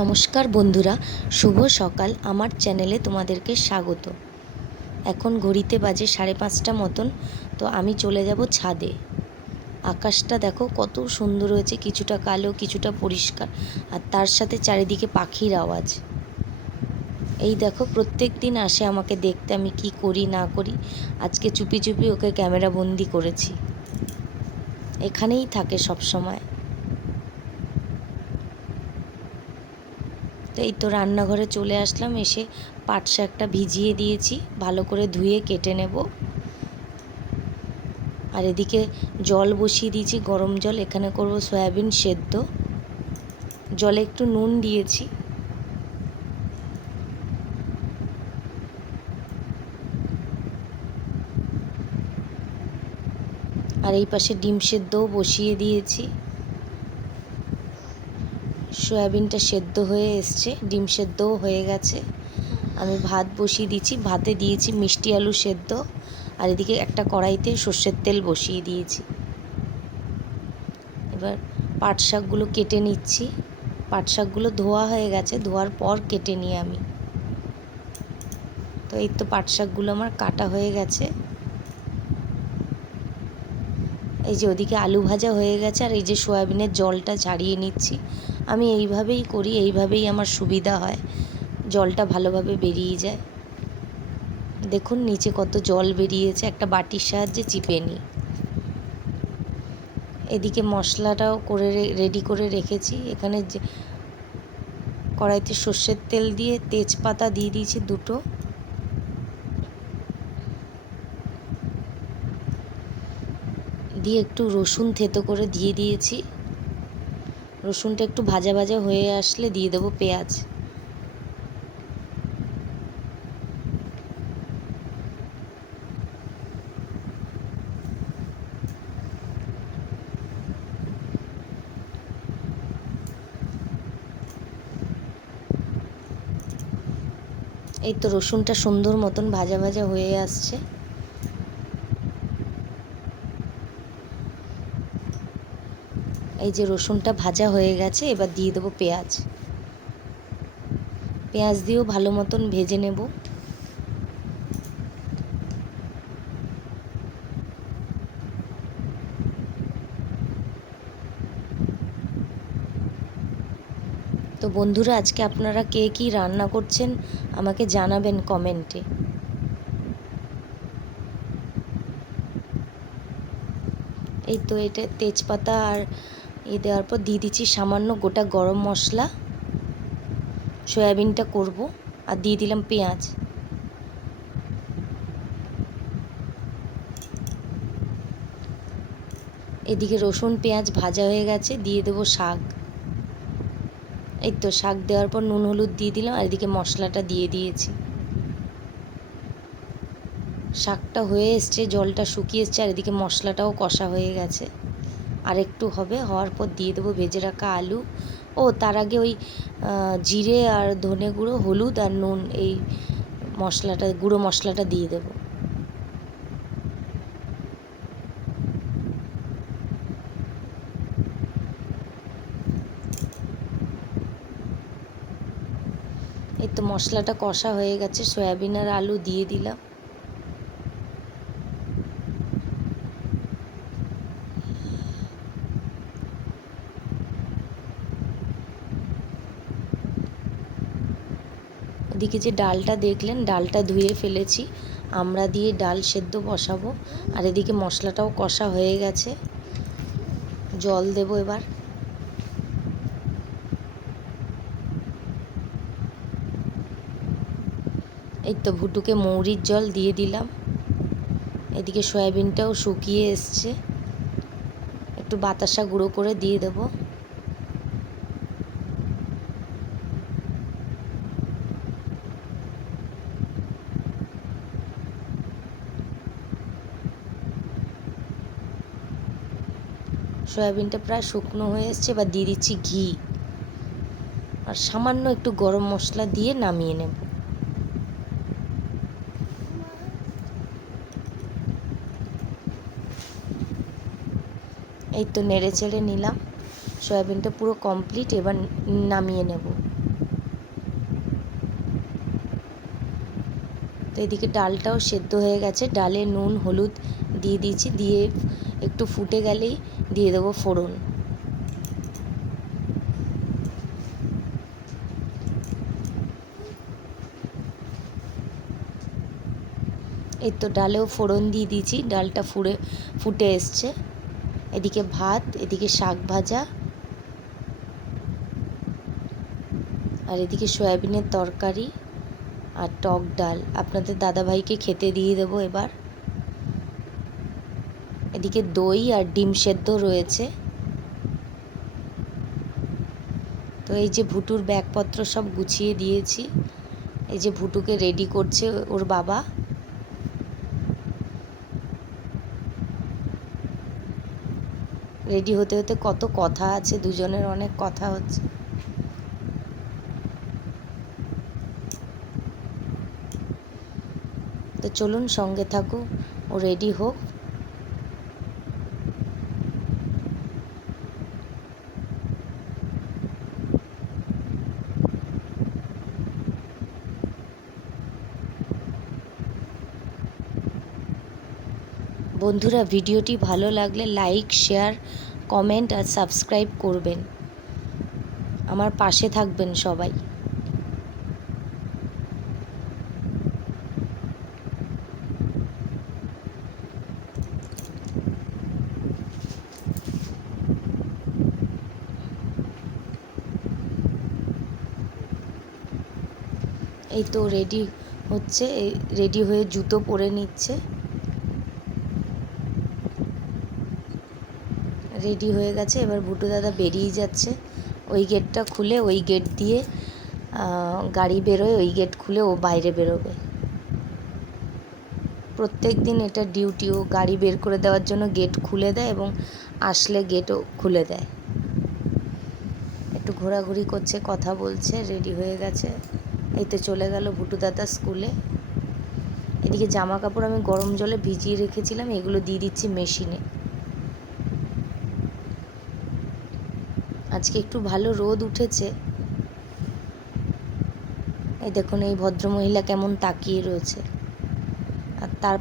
নমস্কার বন্ধুরা, শুভ সকাল। আমার চ্যানেলে তোমাদেরকে স্বাগত। এখন ঘড়িতে বাজে 5:30 মতন। তো আমি চলে যাব ছাদে। আকাশটা দেখো কত সুন্দর হয়েছে, কিছুটা কালো কিছুটা পরিষ্কার, আর তার সাথে চারিদিকে পাখির আওয়াজ। এই দেখো, প্রত্যেক দিন আসে আমাকে দেখতে আমি কি করি না করি। আজকে চুপি চুপি ওকে ক্যামেরা বন্দি করেছি। এখানেই থাকে সব সময়। তো এই তো রান্নাঘরে চলে আসলাম। এসে পাট শাকটা ভিজিয়ে দিয়েছি, ভালো করে ধুয়ে কেটে নেব। আর এদিকে জল বসিয়ে দিয়েছি, গরম জল। এখানে করব সয়াবিন সেদ্ধ। জলে একটু নুন দিয়েছি। আর এই পাশে ডিম সেদ্ধও বসিয়ে দিয়েছি। সয়াবিনটা সেদ্ধ হয়ে এসছে, ডিম সেদ্ধও হয়ে গেছে। আমি ভাত বসিয়ে দিয়েছি, ভাতে দিয়েছি মিষ্টি আলু সেদ্ধ। আর এদিকে একটা কড়াইতে সর্ষের তেল বসিয়ে দিয়েছি। এবার পাট শাকগুলো কেটে নিচ্ছি। পাট শাকগুলো ধোয়া হয়ে গেছে, ধোয়ার পর কেটে নিই আমি। তো এই তো পাট শাকগুলো আমার কাটা হয়ে গেছে। এই যে ওদিকে আলু ভাজা হয়ে গেছে, আর এই যে সয়াবিনের জলটা ছাড়িয়ে নিচ্ছি। আমি এইভাবেই করি, এইভাবেই আমার সুবিধা হয়, জলটা ভালোভাবে বেরিয়ে যায়। দেখুন নিচে কত জল বেরিয়েছে, একটা বাটির সাহায্যে চিপে নিই। এদিকে মশলাটাও করে রেডি করে রেখেছি। এখানে যে কড়াইতে সর্ষের তেল দিয়ে তেজপাতা দিয়ে দিয়েছি দুটো। দিয়ে একটু রসুন থেতো করে দিয়ে দিয়েছি। রসুনটা একটু ভাজা ভাজা হয়ে আসলে দিয়ে দেবো পেঁয়াজ। এই তো রসুনটা সুন্দর মতন ভাজা ভাজা হয়ে আসছে। এই যে রসুনটা ভাজা হয়ে গেছে, এবার দিয়ে দেবো পেঁয়াজ। পেঁয়াজ দিয়েও ভালো মতন ভেজে নেব। তো বন্ধুরা, আজকে আপনারা কে কী রান্না করছেন আমাকে জানাবেন কমেন্টে। এই তো এটা তেজপাতা আর দেওয়ার পর দিয়ে দিচ্ছি সামান্য গোটা গরম মশলা। সয়াবিনটা করব, আর দিয়ে দিলাম পেঁয়াজ। এদিকে রসুন পেঁয়াজ ভাজা হয়ে গেছে, দিয়ে দেবো শাক। এই তো শাক দেওয়ার পর নুন হলুদ দিয়ে দিলাম, আর এদিকে মশলাটা দিয়ে দিয়েছি। শাকটা হয়ে এসছে, জলটা শুকিয়ে এসছে, আর এদিকে মশলাটাও কষা হয়ে গেছে। আর একটু হবে, হওয়ার পর দিয়ে দেবো ভেজে রাখা আলু। ও তার আগে ওই জিরে আর ধনে গুঁড়ো, হলুদ আর নুন, এই মশলাটা, গুঁড়ো মশলাটা দিয়ে দেবো। এই তো মশলাটা কষা হয়ে গেছে, সয়াবিন আর আলু দিয়ে দিলাম। ওদিকে যে ডালটা দেখলেন, ডালটা ধুয়ে ফেলেছি। আমরা দিয়ে ডাল সেদ্ধ বসাবো। আর এদিকে মশলাটাও কষা হয়ে গেছে, জল দেবো এবার। এই তো ভুটুকে মৌরির জল দিয়ে দিলাম। এদিকে সয়াবিনটাও শুকিয়ে এসছে, একটু বাতাসা গুঁড়ো করে দিয়ে দেবো। সয়াবিনটা প্রায় শুকনো হয়ে এসছে, এবার দিয়ে দিচ্ছি ঘি। আর সামান্য একটু গরম মশলা দিয়ে নামিয়ে নেব। এই তো নেড়ে চেড়ে নিলাম, সয়াবিনটা পুরো কমপ্লিট। এবার নামিয়ে নেব। তো এদিকে ডালটাও সেদ্ধ হয়ে গেছে, ডালে নুন হলুদ দিয়ে দিয়েছি, দিয়ে একটু ফুটে গেলেই দিয়ে দেবো ফোড়ন। এই তো ডালেও ফোড়ন দিয়ে দিয়েছি, ডালটা ফুটে এসছে। এদিকে ভাত, এদিকে শাক ভাজা, আর এদিকে সয়াবিনের তরকারি আর টক ডাল। আপনাদের দাদাভাইকে খেতে দিয়ে দেবো এবার। এদিকে দই আর ডিম সেদ্ধ রয়েছে। তো এই যে ভুটুর ব্যাগপত্র সব গুছিয়ে দিয়েছি। এই যে ভুটুকে রেডি করছে ওর বাবা। রেডি হতে হতে কত কথা আছে, দুজনের অনেক কথা হচ্ছে। তো চলুন সঙ্গে থাকো, ও রেডি হোক। বন্ধুরা, ভিডিওটি ভালো লাগলে লাইক, শেয়ার, কমেন্ট আর সাবস্ক্রাইব করবেন। আমার পাশে থাকবেন সবাই। এই তো রেডি হচ্ছে, রেডি হয়ে জুতো পরে নিচ্ছে। রেডি হয়ে গেছে, এবার ভুটু দাদা বেরিয়ে যাচ্ছে। ওই গেটটা খুলে, ওই গেট দিয়ে গাড়ি বেরোয়, ওই গেট খুলে ও বাইরে বেরোবে। প্রত্যেক দিন এটা ডিউটি, ও গাড়ি বের করে দেওয়ার জন্য গেট খুলে দেয় এবং আসলে গেটও খুলে দেয়। একটু ঘোরাঘুরি করছে, কথা বলছে, রেডি হয়ে গেছে। এই তো চলে গেল ভুটু দাদা স্কুলে। এদিকে জামা কাপড় আমি গরম জলে ভিজিয়ে রেখেছিলাম, এগুলো দিয়ে দিচ্ছি মেশিনে। আজকে একটু ভালো রোদ উঠেছে। এই দেখুন এই ভদ্রমহিলা কেমন তাকিয়ে রয়েছে, আর তার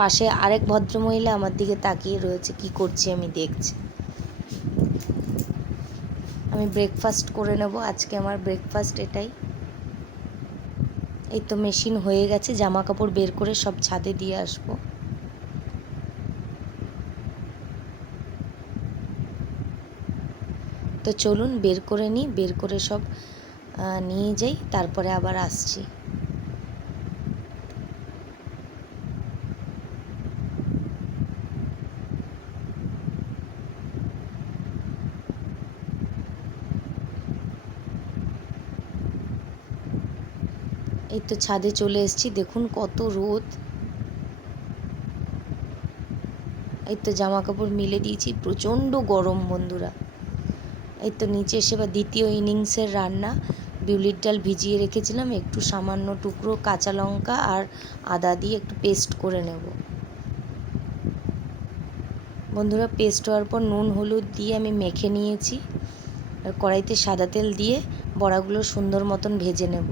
পাশে আরেক ভদ্রমহিলা আমার দিকে তাকিয়ে রয়েছে, কি করছি আমি দেখছি। আমি ব্রেকফাস্ট করে নেব, আজকে আমার ব্রেকফাস্ট এটাই। এই তো মেশিন হয়ে গেছে, জামা কাপড় বের করে সব ছাদে দিয়ে আসবো। তো চলুন বের করে নিই, বের করে সব নিয়ে যাই, তারপরে আবার আসছি। এই তো ছাদে চলে এসেছি, দেখুন কত রোদ। এই তো জামা কাপড় মিলে দিয়েছি, প্রচণ্ড গরম বন্ধুরা। এই তো নিচে এসে বা দ্বিতীয় ইনিংসের রান্না, বিউলির ডাল ভিজিয়ে রেখেছিলাম, একটু সামান্য টুকরো কাঁচা লঙ্কা আর আদা দিয়ে একটু পেস্ট করে নেব বন্ধুরা। পেস্ট হওয়ার পর নুন হলুদ দিয়ে আমি মেখে নিয়েছি, আর কড়াইতে সাদা তেল দিয়ে বড়াগুলো সুন্দর মতন ভেজে নেব।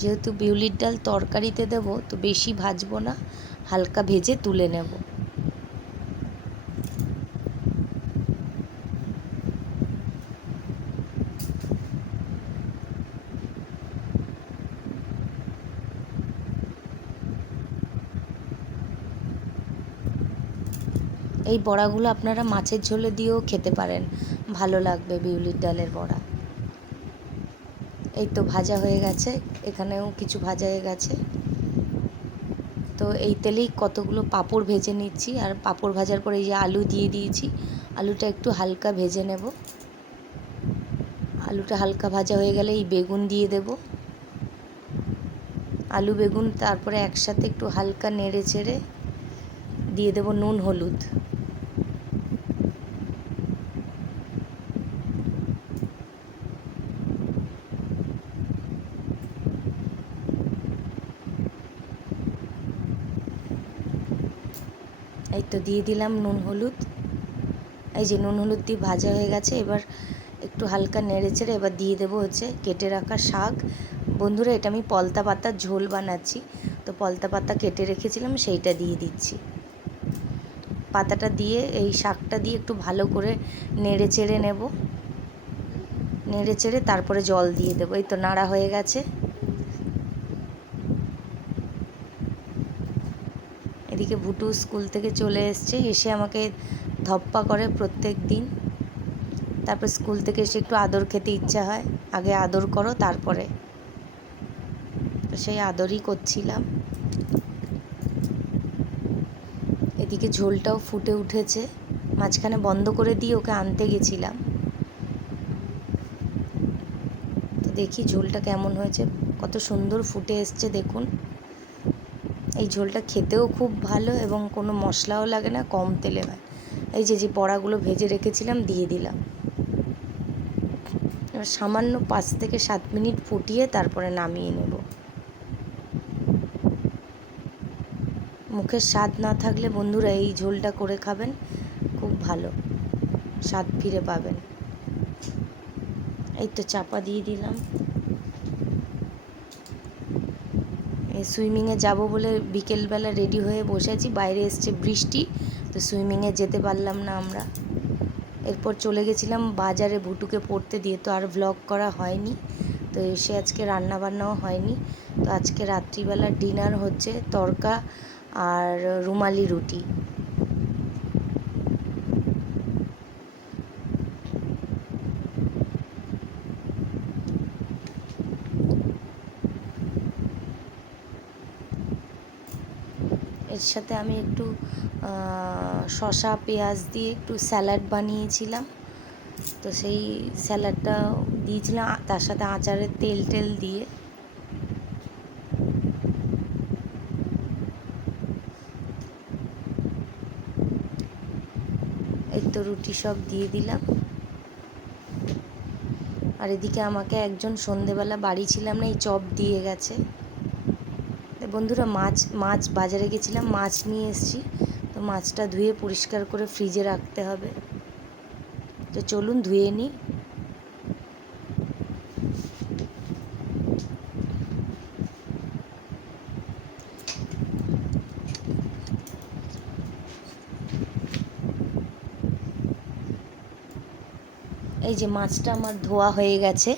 যেহেতু বিউলির ডাল তরকারিতে দেব, তো বেশি ভাজবো না, হালকা ভেজে তুলে নেব। এই বড়াগুলো আপনারা মাছের ঝোলে দিয়েও খেতে পারেন, ভালো লাগবে বিউলির ডালের বড়া। এই তো ভাজা হয়ে গেছে, এখানেও কিছু ভাজা হয়ে গেছে। তো এই তেলেই কতগুলো পাঁপড় ভেজে নিচ্ছি, আর পাঁপড় ভাজার পরে এই যে আলু দিয়ে দিয়েছি, আলুটা একটু হালকা ভেজে নেব। আলুটা হালকা ভাজা হয়ে গেলে এই বেগুন দিয়ে দেব, আলু বেগুন, তারপরে একসাথে একটু হালকা নেড়ে চেড়ে দিয়ে দেব নুন হলুদ। এই তো দিয়ে দিলাম নুন হলুদ। এই যে নুন হলুদ দিয়ে ভাজা হয়ে গেছে, এবার একটু হালকা নেড়ে চেড়ে এবার দিয়ে দেবো হচ্ছে কেটে রাখা শাক। বন্ধুরা, এটা আমি পলতা পাতার ঝোল বানাচ্ছি, তো পলতা পাতা কেটে রেখেছিলাম সেইটা দিয়ে দিচ্ছি। পাতাটা দিয়ে এই শাকটা দিয়ে একটু ভালো করে নেড়ে চেড়ে নেব, নেড়ে চেড়ে তারপরে জল দিয়ে দেবো। এই তো নাড়া হয়ে গেছে। এদিকে ভুটু স্কুল থেকে চলে এসছে, এসে আমাকে ধপ্পা করে প্রত্যেক দিন। তারপর স্কুল থেকে এসে একটু আদর খেতে ইচ্ছা হয়, আগে আদর করো তারপরে, তো সেই আদরই করছিলাম। এদিকে ঝোলটাও ফুটে উঠেছে, মাঝখানে বন্ধ করে দিয়ে ওকে আনতে গেছিলাম। তো দেখি ঝোলটা কেমন হয়েছে, কত সুন্দর ফুটে এসছে দেখুন। এই ঝোলটা খেতেও খুব ভালো এবং কোনো মশলাও লাগে না, কম তেলে হয়। এই যে যে বড়াগুলো ভেজে রেখেছিলাম দিয়ে দিলাম। এবার সামান্য 5 থেকে 7 মিনিট ফুটিয়ে তারপরে নামিয়ে নেব। মুখের স্বাদ না থাকলে বন্ধুরা এই ঝোলটা করে খাবেন, খুব ভালো স্বাদ ফিরে পাবেন। এই তো চাপা দিয়ে দিলাম। সুইমিংয়ে যাব বলে বিকেলবেলা রেডি হয়ে বসে আছি, বাইরে এসছে বৃষ্টি, তো সুইমিংয়ে যেতে পারলাম না আমরা। এরপর চলে গেছিলাম বাজারে ভুটুকে পড়তে দিয়ে, তো আর ভ্লগ করা হয়নি। তো এসে আজকে রান্না বান্নাও হয়নি। তো আজকে রাত্রিবেলা ডিনার হচ্ছে তড়কা আর রুমালি রুটি। এর সাথে আমি একটু শসা পেঁয়াজ দিয়ে একটু স্যালাড বানিয়েছিলাম, তো সেই স্যালাডটা দিয়েছিলাম তার সাথে আচারের তেল টেল দিয়ে। এই তো রুটি সব দিয়ে দিলাম। আর এদিকে আমাকে একজন সন্ধেবেলা বাড়ি ছিলাম না, এই চপ দিয়ে গেছে। বন্ধুরা মাছ বাজারে গেছিলাম, মাছ নিয়ে এসেছি, তো মাছটা ধুয়ে পরিষ্কার করে ফ্রিজে রাখতে হবে। তো চলুন ধুয়ে নিই। এই যে মাছটা আমার ধোয়া হয়ে গেছে।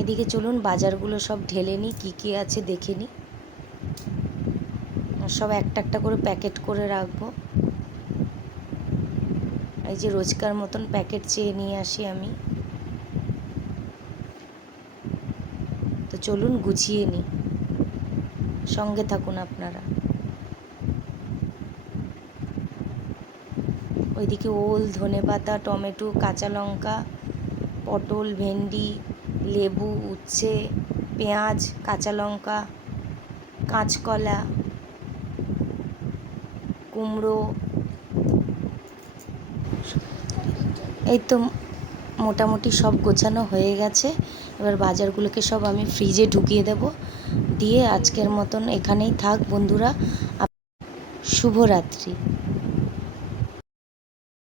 এদিকে চলুন বাজারগুলো সব ঢেলে নিই, কী কী আছে দেখে নিই। সব একটা একটা করে প্যাকেট করে রাখবো। এই যে রোজকার মতন প্যাকেট চেয়ে নিয়ে আসি আমি। তো চলুন গুছিয়ে নিই, সঙ্গে থাকুন আপনারা। ওইদিকে ওল, ধনেপাতা, টমেটো, কাঁচা লঙ্কা, পটল, ভেন্ডি, লেবু, উচ্ছে, পেঁয়াজ, কাঁচা লঙ্কা, কাঁচকলা, কুমড়ো, এই তো মোটামুটি সব গোছানো হয়ে গেছে। এবার বাজারগুলোকে সব আমি ফ্রিজে ঢুকিয়ে দেব, দিয়ে আজকের মতন এখানেই থাক বন্ধুরা। শুভরাত্রি।